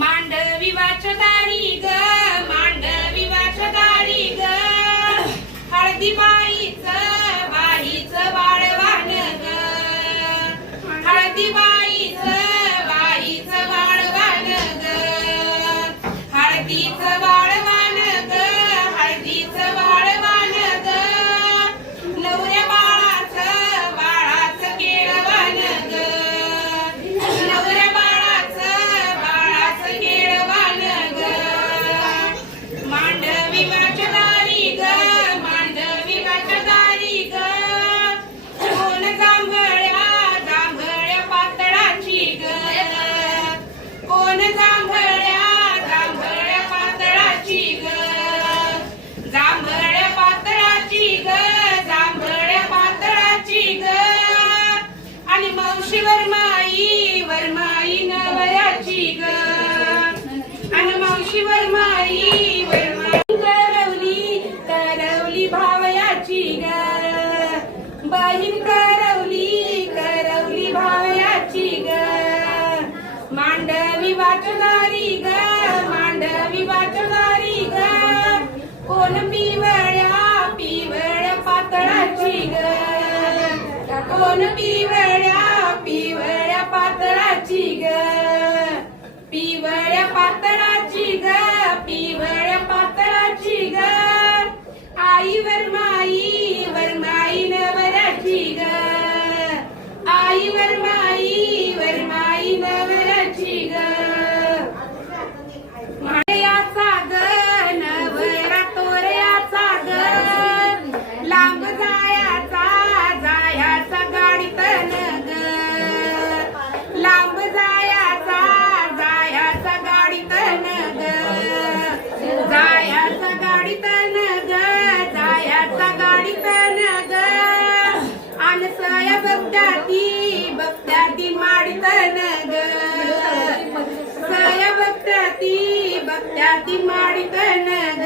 मांडवी वाचदारी ग, मांडवी वाचदारी ग, हळदी बाईचं बाईचं वाळवान ग, हळदी बाईचं बाईचं वाळवान ग, हळदीचं वाळवान ग, हळदीचं वाळवान ग, नवऱ्या बाळाचं बाळाचं केळवण ग, नवऱ्या बाळाचं बाळाचं केळवण ग, मांडवी वाचदारी ग, मांडवी वाचदारी ग, कोण जांभळ्या जांभळ्या पातळाची ग, कोण जांभळ्या जांभळ्या पातळाची ग, जांभळ्या पातळाची ग, जांभळ्या पातळाची ग, आणि मावशी वरमाई वरमाई नवऱ्याची ग, आणि मावशी वरमाई वरमाई करवली करवली भावयाची ग, बहीण करवली करवली भावयाची ग, मांडवी वाचदारी ग, मांडवी वाचदारी ग, कोण पिवळ्या पिवळ्या पातळाची ग, कोण पिवळ्या पिवळ्या पातळाची ग, पिवळ्या पातळाची ग, पिवळ्या पातळाची ग, आई वरमाई वरमाई नवऱ्याची ग, आई वरमाई वरमाई नवऱ्याची ग, माळ्याचा ग नवरा तोऱ्याचा ग, लांब जायाचा जायाचा गाडीतन ग, लांब जायाचा जायाचा गाडीतन ग, जायाचा गाडीतन ग, जायाचा गाडीतन ग, अनसया बघत्याती माडीतन ग, सया बघत्याती माडीतन ग,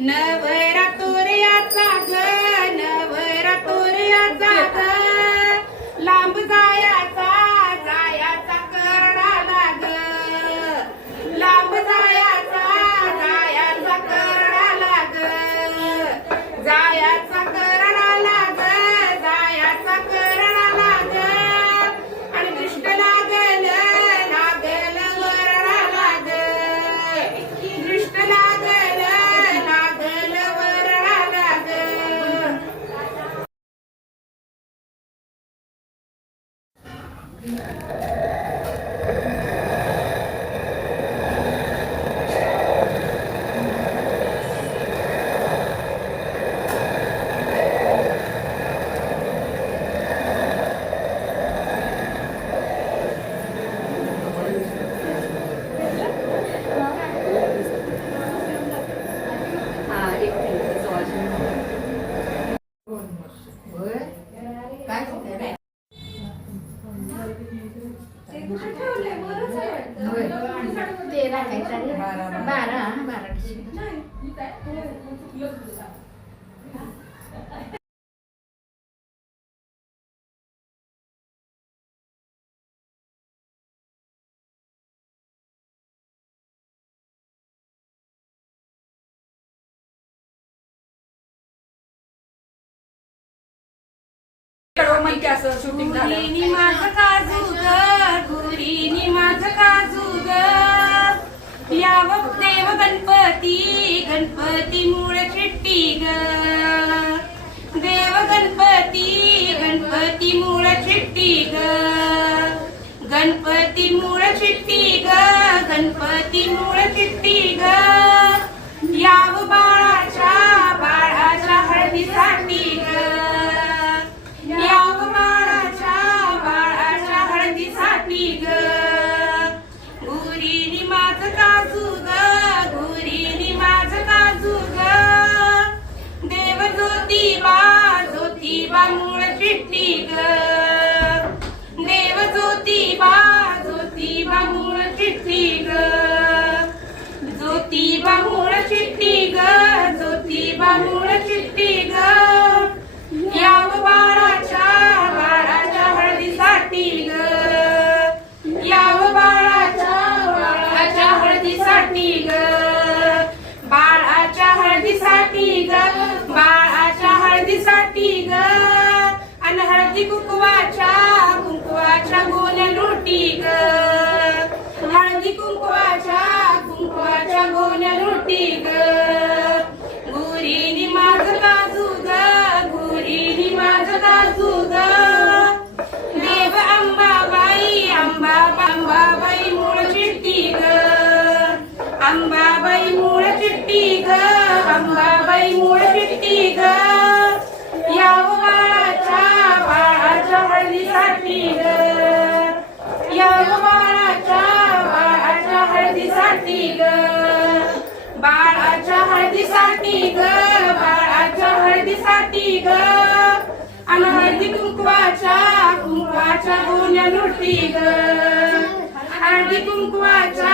नवरा तोऱ्याचा ग, नवरा तोऱ्याचा ग, लांब जायाचा जायाचा करडाला ग, लांब जायाचा जायाचा करडाला ग, जायाचा करडाला ग, जायाचा करडाला ग, आणि दृष्ट लागल लागल वरडाला ग, दृष्ट लागल लागल वरडाला ग. गुरीनी माझं काजू ग, गुरीनी माझं काजू ग, यावं देव गणपती गणपती मूळ चिट्टी ग, देव गणपती गणपती मूळ चिट्टी ग, गणपती मूळ चिट्टी ग, गणपती मूळ चिट्टी ग, याव बाळाच्या बाळाच्या हळदीसाठी ग, याव बाळाच्या बाळाच्या हळदीसाठी ग, गुरीनी माझं काजू ग, गुरीनी माझं काजू ग, देव ज्योतिबा ज्योतिबा मूळ चिट्टी ग, देव ज्योतिबा ज्योतिबा मूळ चिट्टी ग, ज्योतिबा मूळ चिट्टी ग, ज्योतिबा मूळ चिट्टी ग, याव बाळाच्या बाळाच्या हळदीसाठी ग, याव बाळाच्या कुंकवाच्या गोण्या लुटी ग गुरीनी माझं काजू ग गुरीनी माझं काजू ग देव अंबाबाई मूळ चिट्टी ग अंबाबाई मूळ चिट्टी ग अंबाबाई मूळ चिट्टी ग याव बाळाच्या हळदीसाठी ग याव बाळाच्या हळदीसाठी ग बाळाच्या हळदीसाठी ग बाळाच्या हळदीसाठी ग आणि हळदी कुंकवाच्या गोण्या लुटी ग हळदी कुंकवाच्या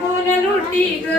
गोण्या लुटी ग